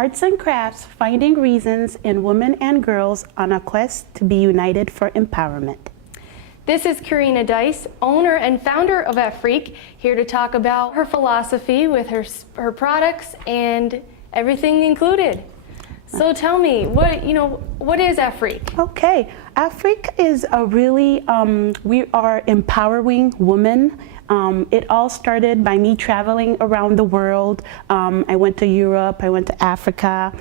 Arts and crafts, finding reasons in women and girls on a quest to be united for empowerment. This is Karina Dice, owner and founder of Freak, here to talk about her philosophy with her products and everything included. So tell me, what is Freak? Okay, Freak is a really, we are empowering women. It all started by me traveling around the world. I went to Europe, I went to Africa,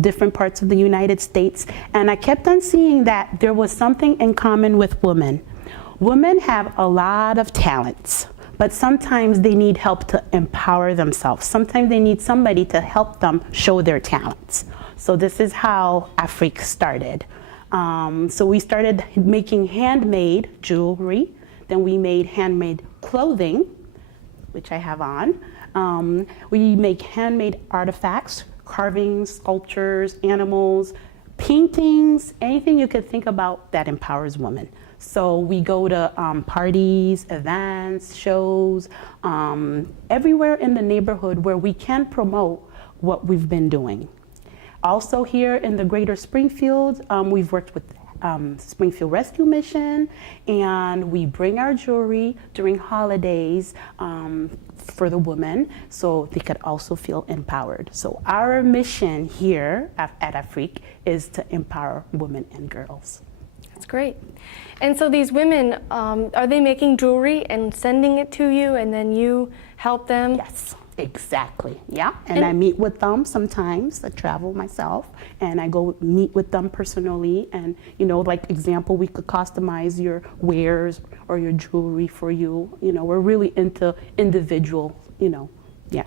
different parts of the United States, and I kept on seeing that there was something in common with women. Women have a lot of talents, but sometimes they need help to empower themselves. Sometimes they need somebody to help them show their talents. So this is how Freak started. So we started making handmade jewelry, then we made handmade clothing, which I have on. We make handmade artifacts, carvings, sculptures, animals, paintings, anything you could think about that empowers women. So we go to parties, events, shows, everywhere in the neighborhood where we can promote what we've been doing. Also here in the greater Springfield, we've worked with Springfield Rescue Mission, and we bring our jewelry during holidays for the women so they could also feel empowered. So our mission here at Freak is to empower women and girls. That's great. And so these women, are they making jewelry and sending it to you and then you help them? Yes. Exactly, yeah. And I meet with them sometimes. I travel myself and I go meet with them personally. And, like example, we could customize your wares or your jewelry for you. We're really into individual,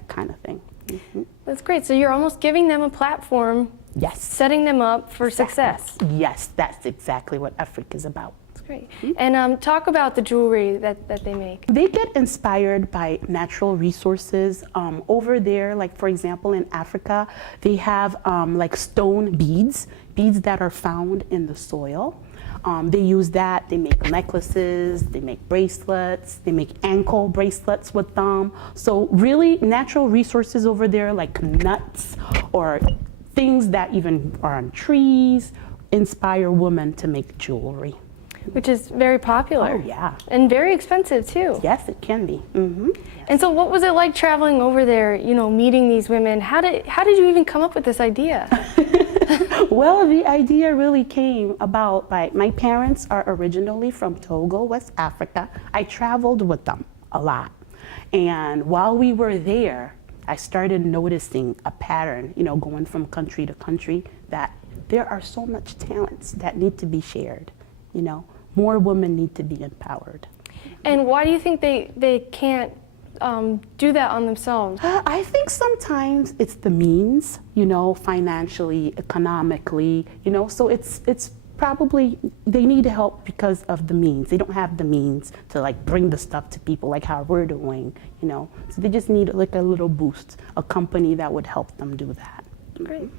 kind of thing. Mm-hmm. That's great. So you're almost giving them a platform. Yes. Setting them up for success. Yes, that's exactly what Freak is about. Great. And talk about the jewelry that they make. They get inspired by natural resources over there. Like for example, in Africa, they have like stone beads that are found in the soil. They use that, they make necklaces, they make bracelets, they make ankle bracelets with them. So really natural resources over there like nuts or things that even are on trees inspire women to make jewelry. Which is very popular. Oh, yeah. And very expensive, too. Yes, it can be. Mm-hmm. Yes. And so what was it like traveling over there, meeting these women? How did you even come up with this idea? Well, the idea really came about by my parents are originally from Togo, West Africa. I traveled with them a lot. And while we were there, I started noticing a pattern, going from country to country, that there are so much talents that need to be shared. More women need to be empowered. And why do you think they can't do that on themselves? I think sometimes it's the means, financially, economically, so it's probably they need help because of the means. They don't have the means to like bring the stuff to people like how we're doing, So they just need like a little boost, a company that would help them do that. Great.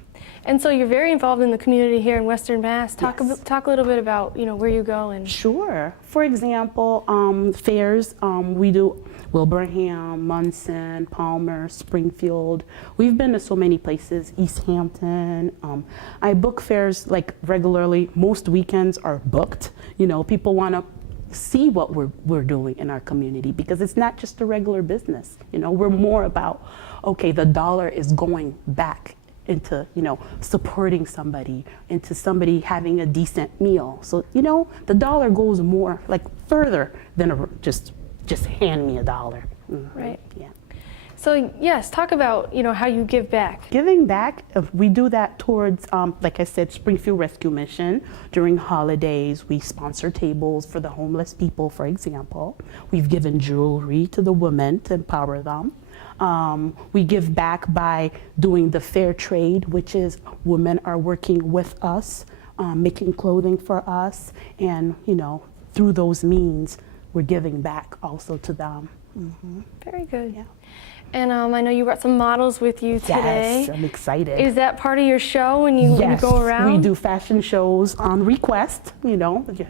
And so you're very involved in the community here in Western Mass. Talk a little bit about where you go and. Sure. For example, fairs. We do Wilbraham, Munson, Palmer, Springfield. We've been to so many places. East Hampton. I book fairs like regularly. Most weekends are booked. People want to see what we're doing in our community because it's not just a regular business. We're more about the dollar is going back into supporting somebody, into somebody having a decent meal. So the dollar goes more like further than just hand me a dollar. Mm-hmm. Right. Yeah. So yes, talk about how you give back. Giving back, we do that towards like I said, Springfield Rescue Mission. During holidays, we sponsor tables for the homeless people, for example. We've given jewelry to the women to empower them. We give back by doing the fair trade, which is women are working with us, making clothing for us, and through those means, we're giving back also to them. Mm-hmm. Very good. Yeah. And I know you brought some models with you today. Yes, I'm excited. Is that part of your show when you go around? We do fashion shows on request. You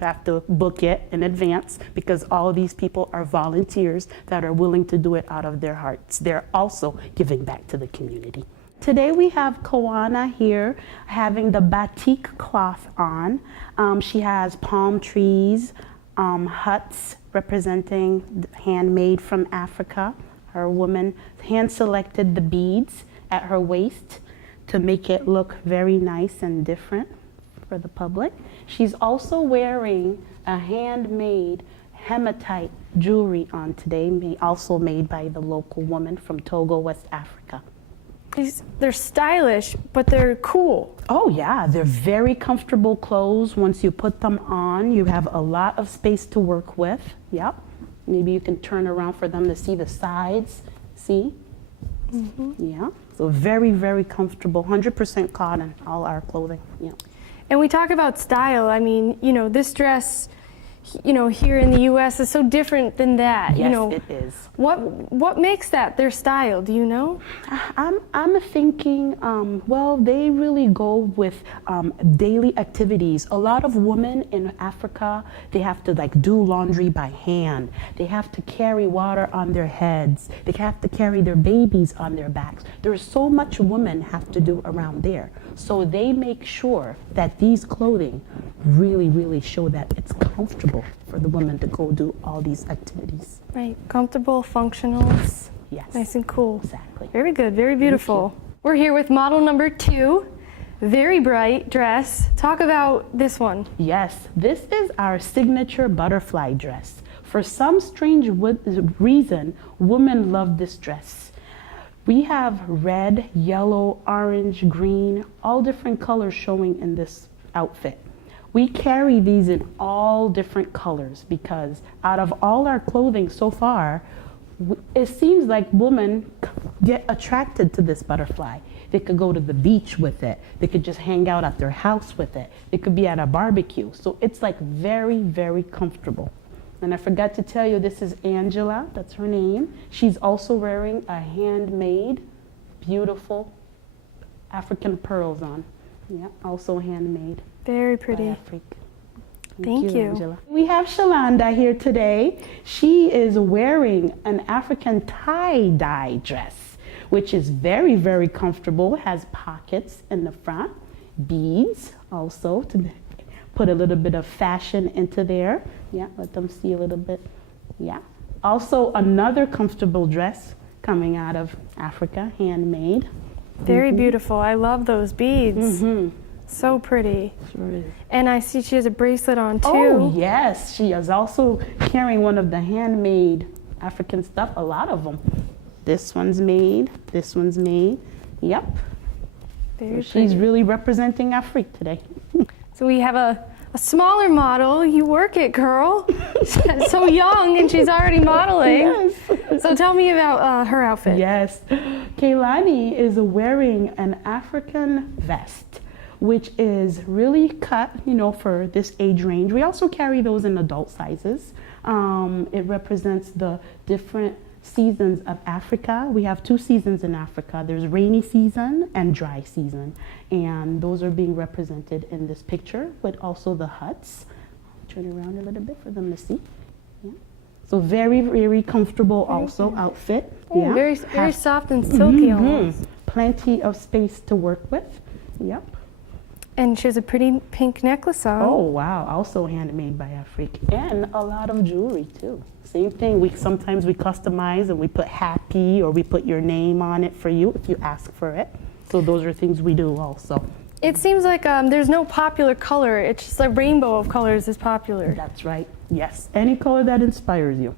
have to book it in advance because all of these people are volunteers that are willing to do it out of their hearts. They're also giving back to the community. Today we have Koana here having the batik cloth on. She has palm trees, huts representing handmade from Africa. Her woman hand-selected the beads at her waist to make it look very nice and different for the public. She's also wearing a handmade hematite jewelry on today, also made by the local woman from Togo, West Africa. They're stylish, but they're cool. Oh yeah, they're very comfortable clothes. Once you put them on, you have a lot of space to work with. Yep. Maybe you can turn around for them to see the sides. See? Yeah. So very, very comfortable. 100% cotton, all our clothing. Yeah. And we talk about style. I mean, this dress, here in the U.S. is so different than that. Yes, it is. What makes that their style? Do you know? I'm thinking, well, they really go with daily activities. A lot of women in Africa, they have to do laundry by hand. They have to carry water on their heads. They have to carry their babies on their backs. There's so much women have to do around there. So they make sure that these clothing really, really show that it's comfortable for the women to go do all these activities. Right, comfortable, functional, Yes. nice and cool. Exactly. Very good, very beautiful. We're here with model number 2, very bright dress. Talk about this one. Yes, this is our signature butterfly dress. For some strange reason, women love this dress. We have red, yellow, orange, green, all different colors showing in this outfit. We carry these in all different colors because out of all our clothing so far, it seems like women get attracted to this butterfly. They could go to the beach with it. They could just hang out at their house with it. They could be at a barbecue. So it's very, very comfortable. And I forgot to tell you, this is Angela, that's her name. She's also wearing a handmade, beautiful African pearls on. Yeah, also handmade. Very pretty. Thank you, Angela. We have Shalanda here today. She is wearing an African tie-dye dress, which is very, very comfortable. It has pockets in the front, beads also to put a little bit of fashion into there. Yeah, let them see a little bit. Yeah. Also another comfortable dress coming out of Africa, handmade. Very beautiful. I love those beads. So pretty. Sure is. And I see she has a bracelet on too. Oh yes, she is also carrying one of the handmade African stuff, a lot of them. This one's made, this one's made. Yep. Very She's pretty. really representing Afrique today. So we have a smaller model. You work it, girl. So young and she's already modeling. Yes. So tell me about her outfit. Yes. Kaylani is wearing an African vest, which is really cut, for this age range. We also carry those in adult sizes. It represents the different seasons of Africa. We have 2 seasons in Africa. There's rainy season and dry season. And those are being represented in this picture with also the huts. Turn around a little bit for them to see. Yeah. So very, very comfortable also outfit. Oh, Yeah. very, very soft and silky almost. Plenty of space to work with. Yep. And she has a pretty pink necklace on. Oh wow, also handmade by Afrique. And a lot of jewelry too. Same thing, sometimes we customize and we put happy or we put your name on it for you if you ask for it. So those are things we do also. It seems like there's no popular color. It's just a rainbow of colors is popular. That's right, yes. Any color that inspires you.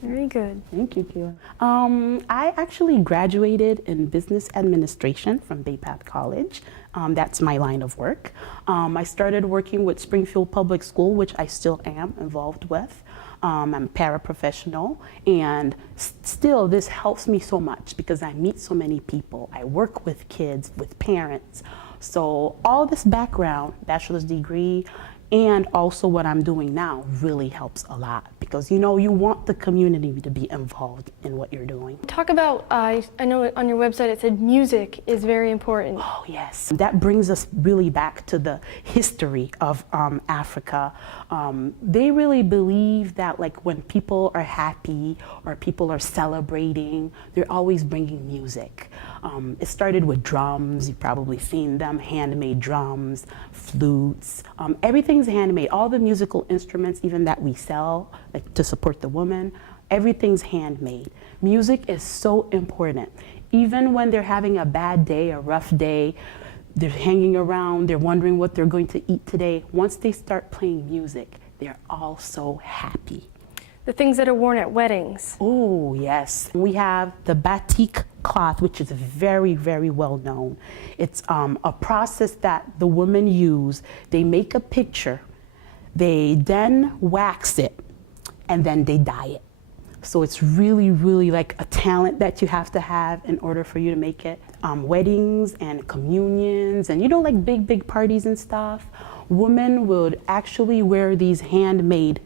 Very good. Thank you, Kayla. I actually graduated in business administration from M-PACT College. That's my line of work. I started working with Springfield Public School, which I still am involved with. I'm a paraprofessional, and still this helps me so much because I meet so many people. I work with kids, with parents. So all this background, bachelor's degree, And also what I'm doing now really helps a lot because you know you want the community to be involved in what you're doing. Talk about, I know on your website it said music is very important. Oh yes, that brings us really back to the history of Africa. They really believe that like when people are happy or people are celebrating, they're always bringing music. It started with drums, you've probably seen them, handmade drums, flutes, everything's handmade. All the musical instruments even that we sell like, to support the woman, everything's handmade. Music is so important. Even when they're having a bad day, a rough day, they're hanging around, they're wondering what they're going to eat today. Once they start playing music, they're all so happy. The things that are worn at weddings. Oh, yes. We have the batik cloth, which is very, very well known. It's a process that the women use. They make a picture, they then wax it, and then they dye it. So it's really, really like a talent that you have to have in order for you to make it. Weddings and communions and you know like big parties and stuff, women would actually wear these handmade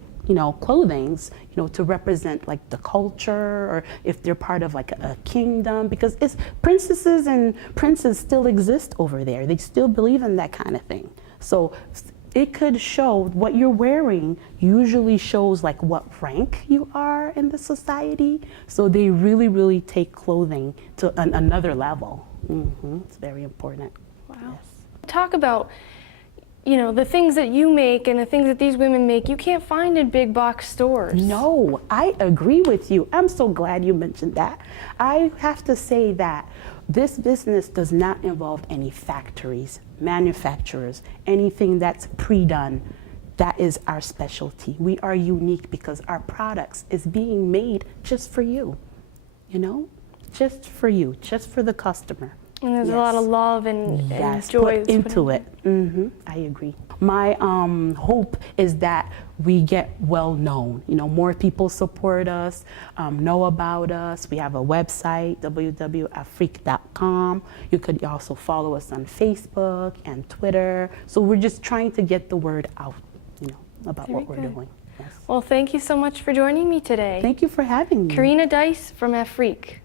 clothings, to represent like the culture or if they're part of like a kingdom because it's princesses and princes still exist over there. They still believe in that kind of thing. So it could show what you're wearing usually shows like what rank you are in the society. So they really, really take clothing to another level. It's very important. Wow. Yes. Talk about the things that you make and the things that these women make, you can't find in big box stores. No, I agree with you. I'm so glad you mentioned that. I have to say that this business does not involve any factories, manufacturers, anything that's pre-done. That is our specialty. We are unique because our products is being made just for you, just for you, just for the customer. And there's a lot of love and joy put into it. I agree. My hope is that we get well known. More people support us, know about us. We have a website, www.afrique.com. You could also follow us on Facebook and Twitter. So we're just trying to get the word out, about what we're doing. Yes. Well, thank you so much for joining me today. Thank you for having me. Karina Dice from Afrique.